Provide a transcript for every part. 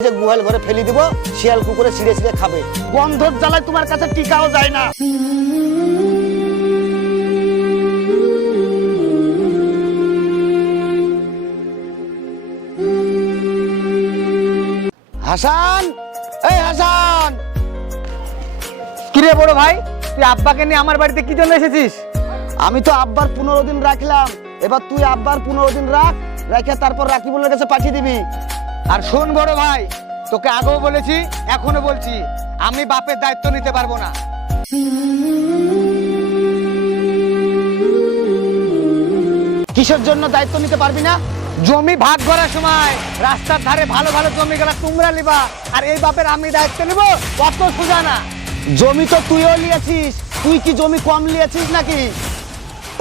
যে গুহাল ঘরে ফেলে দিব শিয়াল কুকুরে ছিঁড়ে ছিঁড়ে খাবে। গন্ধর জ্বালায় তোমার কাছে টিকাও যায় না। হাসান! এই হাসান! কিরে বড় ভাই তুই আব্বাকে নিয়ে আমার বাড়িতে কি জন্য এসেছিস? আমি তো আব্বার পনেরো দিন রাখলাম। এবার তুই আব্বার পনেরো দিন রাখ রেখে তারপর রাকিবুলের কাছে পাঠিয়ে দিবি। আর শোন বড় ভাই, তোকে আগেও বলেছি এখনও বলছি, আমি বাপের দায়িত্ব নিতে পারব না। কিসের জন্য দায়িত্ব নিতে পারবি না? জমি ভাগ করার সময় রাস্তার ধারে ভালো ভালো জমি গেলা তোমরা নিবা, আর এই বাপের আমি দায়িত্ব নিব, অত সোজা না। জমি তো তুইও নিয়েছিস, তুই কি জমি কম নিয়েছিস নাকি?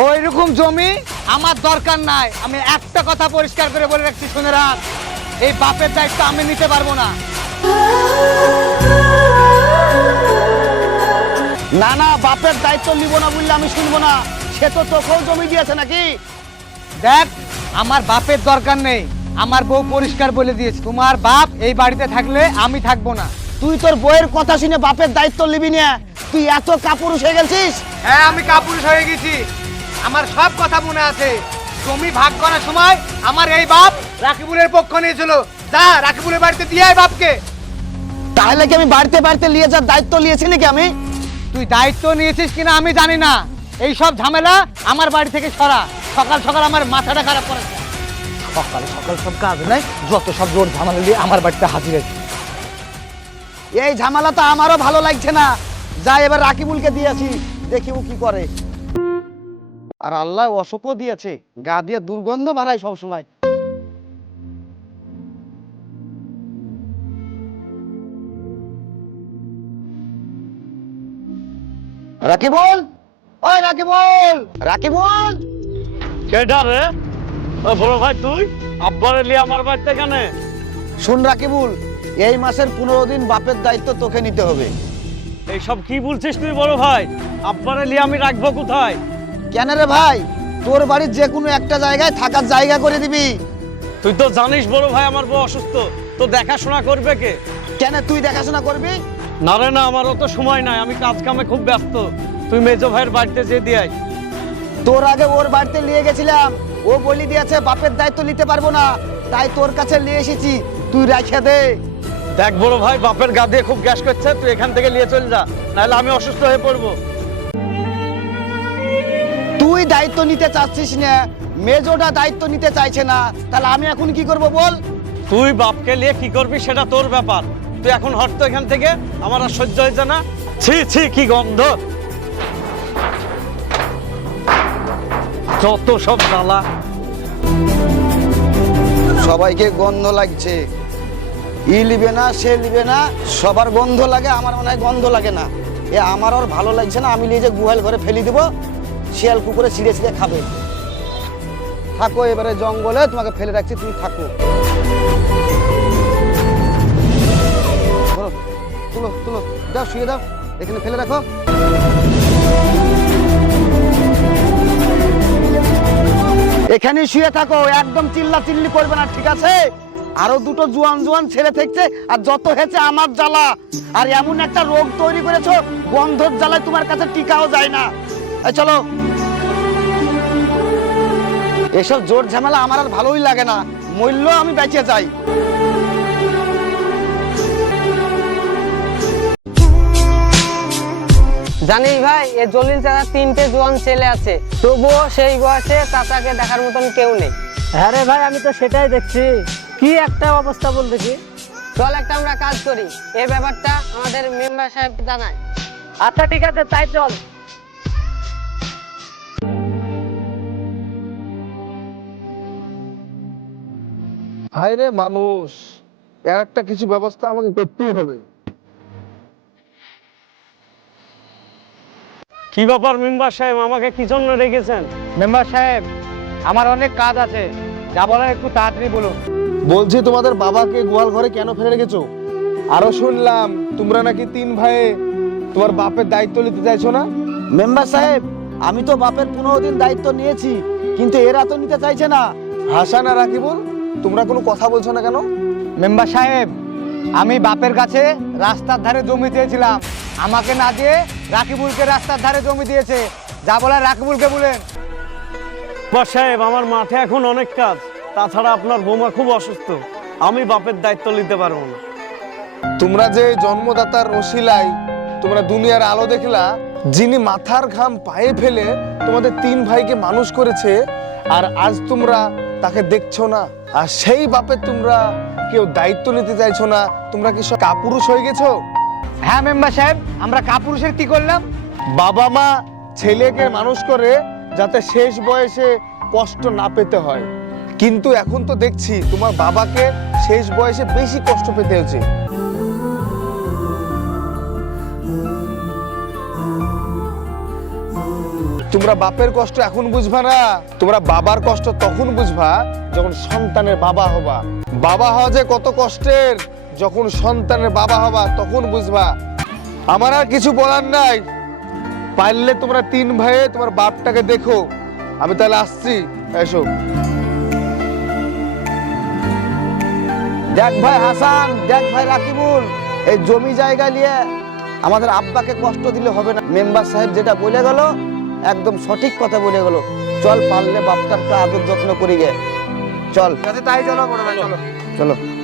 ওই রকম জমি আমার দরকার নাই, আমি একটা কথা পরিষ্কার করে বলে রাখছি, শুনে রাখ। এই বাপের দায়িত্ব আমি নিতে পারব না। না না বাপের দায়িত্ব নিব না বললে আমি শুনব না। সে তো তোকেও জমি দিয়েছে নাকি? দেখ আমার বাপের দরকার নেই। আমার বউ পরিষ্কার বলে দিয়েছে তোমার বাপ এই বাড়িতে থাকলে আমি থাকব না। তুই তোর বইয়ের কথা শুনে বাপের দায়িত্ব নিবি না। তুই এত কাপুরুষ হয়ে গেছিস? হ্যাঁ আমি কাপুরুষ হয়ে গেছি। আমার সব কথা মনে আছে। জমি ভাগ করার সময় আমার এই বাপ রাকিবুলের পক্ষ নিয়েছিল। যা রাকিবুলের বাড়িতে দিয়ে আয় বাপকে। তাহলে কি আমি বাড়িতে বাড়িতে নিয়ে যাওয়ার দায়িত্ব নিয়েছি নাকি আমি? তুই দায়িত্ব নিয়েছিস কিনা আমি জানি না। এই সব ঝামেলা আমার বাড়ি থেকে সরা। সকাল সকাল আমার মাথাটা খারাপ করেছে সকাল সকাল সব কাজ নাই যত সব জোর ঝামেলা নিয়ে আমার বাড়িতে হাজির আছে এই ঝামেলা তো আমারও ভালো লাগছে না। যা এবার রাকিবুলকে দিয়েছি দেখি ও কি করে। আর আল্লাহ অশোকও দিয়েছে গা দিয়ে দুর্গন্ধ বাড়ায় সবসময়। রাকিবুল? ওই রাকিবুল! রাকিবুল! কেডা রে? ও বড় ভাই তুই? আব্বারে লিয়ে আমার বাড়িতে কেন? শুন রাকিবুল এই মাসের পনেরো দিন বাপের দায়িত্ব তোকে নিতে হবে। এইসব কি বলছিস তুই বড় ভাই? আব্বারে লিয়ে আমি রাখব কোথায়? কেন রে ভাই? তোর বাড়ির যে কোনো একটা জায়গায় থাকার জায়গা করে দিবি। তুই তো জানিস বড় ভাই আমার বউ অসুস্থ। তো দেখাশোনা করবে কে? কেন তুই দেখাশোনা করবি? না রে না আমার অত সময় নাই আমি কাজ কামে খুব ব্যস্ত। তুই মেজো ভাইয়ের বাড়িতে যে দিয়াই তোর আগে ওর বাড়িতে নিয়ে গেছিলাম। ও বলি দিয়েছে বাপের দায়িত্ব নিতে পারব না। তাই তোর কাছে নিয়ে এসেছি তুই রেখে দে। দেখ বড় ভাই বাপের গা দিয়ে খুব গ্যাস করছে তুই এখান থেকে নিয়ে চল যা। নাহলে আমি অসুস্থ হয়ে পড়ব। তুই দায়িত্ব নিতে চাচ্ছিস না মেজোটা দায়িত্ব নিতে চাইছে না তাহলে আমি এখন কি করব বল? তুই বাপকে নিয়ে কি করবি সেটা তোর ব্যাপার। তুই এখন হট এখান থেকে আমার আর সহ্য হয়েছে না। ছি ছি কি গন্ধ। যত সব জ্বালা। সবাইকে গন্ধ লাগছে। ই লিবে না সে লিবে না সবার গন্ধ লাগে আমার মনে হয় গন্ধ লাগে না। এ আমার আর ভালো লাগছে না আমি নিয়ে যে গুহাল ঘরে ফেলে দিব শিয়াল কুকুরে ছিঁড়ে ছিঁড়ে খাবে। থাকো এবারে জঙ্গলে, তোমাকে ফেলে রাখছি, তুমি থাকো। তুলো তুলো, দাও, শুয়ে দাও, এখানে ফেলে রাখো। এখানে শুয়ে থাকো, একদম চিল্লা চিল্লি করবে না, ঠিক আছে? আরও দুটো জোয়ান জোয়ান ছেলে থাকছে আর যত হয়েছে আমার জ্বালা। আর এমন একটা রোগ তৈরি করেছ, গন্ধর জ্বালায় তোমার কাছে টিকাও যায় না। চলো। এসব জোর ঝামেলা আমার আর ভালোই লাগে না। মূল্য আমি বেঁচে যাই। জানিস ভাই এ জলিল চাচা তিনটে জোয়ান ছেলে আছে। তবুও সেই বয়সে চাচাকে দেখার মতন কেউ নেই। হ্যাঁ রে ভাই আমি তো সেটাই দেখছি। কি একটা অবস্থা বল দেখি চল একটা আমরা কাজ করি। এই ব্যাপারটা আমাদের মেম্বার সাহেব জানায়। আচ্ছা ঠিক আছে তাই চল। হায় রে মানুষ একটা কিছু ব্যবস্থা আমাকে করতেই হবে। কি ব্যাপার মেম্বার সাহেব আমাকে কি জন্য রেখেছেন? মেম্বার সাহেব আমার অনেক কাজ আছে। যা বলার একটু তাড়াতাড়ি বলুন। বলছি তোমাদের বাবাকে গোয়াল ঘরে কেন ফেলে রেখেছো? আরও শুনলাম তোমরা নাকি তিন ভাইয়ে তোমার বাপের দায়িত্ব নিতে চাইছো না? মেম্বার সাহেব আমি তো বাপের পনেরো দিন দায়িত্ব নিয়েছি কিন্তু এরা তো নিতে চাইছে না। হাসান আর রাকিবুল তোমরা কোনো কথা বলছো না কেন? মেম্বার সাহেব আমি বাপের কাছে রাস্তার ধারে জমি চেয়েছিলাম। আমাকে না দিয়ে রাকিবুলকে রাস্তার ধারে জমি দিয়েছে। যা বলার রাকিবুলকে বলেন। সাহেব আমার মাঠে এখন অনেক কাজ। তাছাড়া আপনার বৌমা খুব অসুস্থ। আমি বাপের দায়িত্ব নিতে পারব না। তোমরা যে জন্মদাতার ওসিলাই তোমরা দুনিয়ার আলো দেখলা যিনি মাথার ঘাম পায়ে ফেলে তোমাদের তিন ভাইকে মানুষ করেছে আর আজ তোমরা তাকে দেখছ না? আর সেই বাপের তোমরা কেউ দায়িত্ব নিতে চাইছো না? তোমরা কি সব কাপুরুষ হয়ে গেছো? হ্যাঁ মেম্বার সাহেব আমরা কাপুরুষের কি করলাম? বাবা মা ছেলেকে মানুষ করে যাতে শেষ বয়সে কষ্ট না পেতে হয়। কিন্তু এখন তো দেখছি তোমার বাবাকে শেষ বয়সে বেশি কষ্ট পেতে হচ্ছে তোমরা বাপের কষ্ট এখন বুঝবা না। তোমরা বাবার কষ্ট তখন বুঝবা যখন সন্তানের বাবা হবা। বাবা হওয়া যে কত কষ্টের, যখন সন্তানের বাবা হবা তখন বুঝবা। আমার আর কিছু বলার নাই। পারলে তোমরা তিন ভাইয়ে তোমার বাপটাকে দেখো। আমি তাহলে আসছি, এসো। দেখ ভাই হাসান, দেখ ভাই রাকিবুল, এই জমি জায়গা নিয়ে আমাদের আব্বাকে কষ্ট দিলে হবে না। মেম্বার সাহেব যেটা বলে গেল একদম সঠিক কথা বলে গেল। চল পারলে বাপটা আদর যত্ন করি গে। চল। তাই চলো বড় ভাই চলো। চলো।